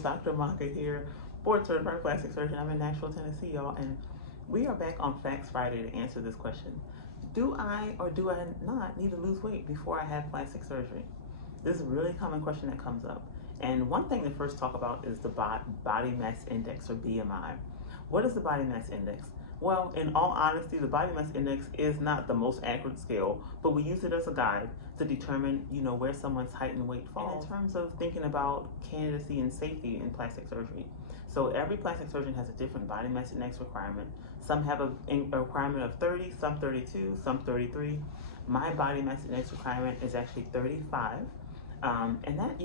Dr. Maka here, board certified plastic surgeon. I'm in Nashville, Tennessee, y'all, and we are back on Facts Friday to answer this question. Do I or do I not need to lose weight before I have plastic surgery? This is a really common question that comes up. And one thing to first talk about is the body mass index, or BMI. What is the body mass index? Well, in all honesty, the body mass index is not the most accurate scale, but we use it as a guide to determine, where someone's height and weight fall. And in terms of thinking about candidacy and safety in plastic surgery, so every plastic surgeon has a different body mass index requirement. Some have a requirement of 30, some 32, some 33. My body mass index requirement is actually 35. And that,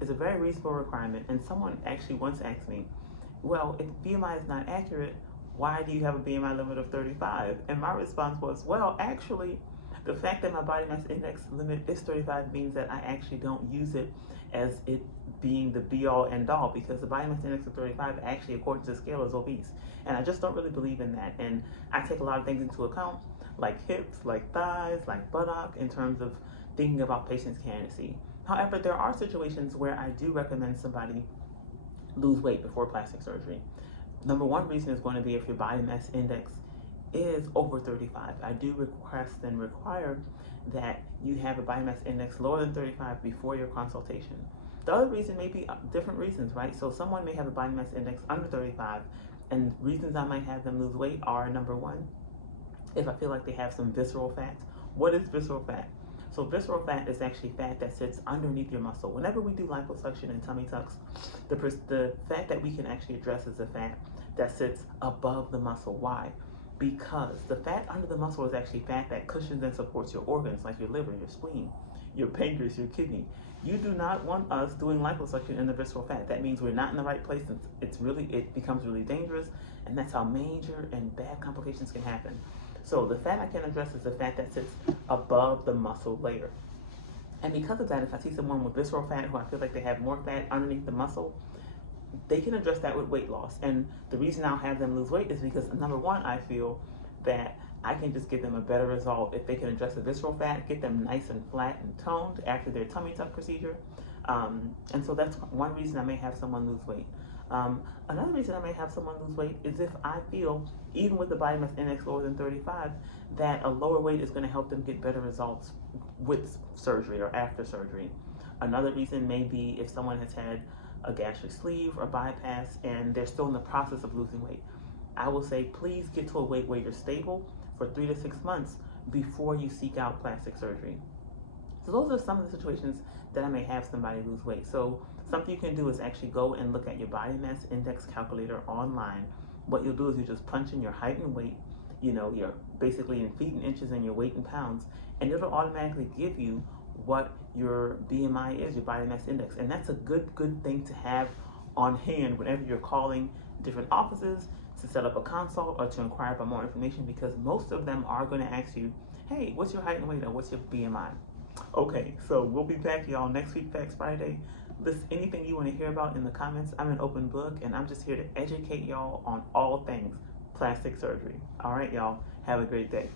is a very reasonable requirement. And someone actually once asked me, well, if BMI is not accurate, why do you have a BMI limit of 35? And my response was, well, actually, the fact that my body mass index limit is 35 means that I actually don't use it as it being the be all end all, because the body mass index of 35 actually, according to the scale, is obese. And I just don't really believe in that. And I take a lot of things into account, like hips, like thighs, like buttock, in terms of thinking about patient's candidacy. However, there are situations where I do recommend somebody lose weight before plastic surgery. Number one reason is going to be if your body mass index is over 35. I do request and require that you have a body mass index lower than 35 before your consultation. The other reason may be different reasons, right? So someone may have a body mass index under 35, and reasons I might have them lose weight are, number one, if I feel like they have some visceral fat. What is visceral fat? So visceral fat is actually fat that sits underneath your muscle. Whenever we do liposuction and tummy tucks, the fat that we can actually address is the fat that sits above the muscle. Why? Because the fat under the muscle is actually fat that cushions and supports your organs, like your liver, your spleen, your pancreas, your kidney. You do not want us doing liposuction in the visceral fat. That means we're not in the right place, and it becomes really dangerous, and that's how major and bad complications can happen. So the fat I can address is the fat that sits above the muscle layer. And because of that, if I see someone with visceral fat who I feel like they have more fat underneath the muscle, they can address that with weight loss. And the reason I'll have them lose weight is because, number one, I feel that I can just give them a better result if they can address the visceral fat, get them nice and flat and toned after their tummy tuck procedure. And so that's one reason I may have someone lose weight. Another reason I may have someone lose weight is if I feel, even with the body mass index lower than 35, that a lower weight is going to help them get better results with surgery or after surgery. Another reason may be if someone has had a gastric sleeve or bypass and they're still in the process of losing weight. I will say, please get to a weight where you're stable for 3 to 6 months before you seek out plastic surgery. So those are some of the situations that I may have somebody lose weight. So something you can do is actually go and look at your body mass index calculator online. What you'll do is you just punch in your height and weight, you're basically in feet and inches and your weight in pounds, and it'll automatically give you what your BMI is, your body mass index. And that's a good thing to have on hand whenever you're calling different offices to set up a consult or to inquire about more information, because most of them are going to ask you, hey, what's your height and weight, or what's your BMI? Okay, so we'll be back, y'all, next week, Facts Friday. List anything you want to hear about in the comments. I'm an open book, and I'm just here to educate y'all on all things plastic surgery. All right, y'all, have a great day.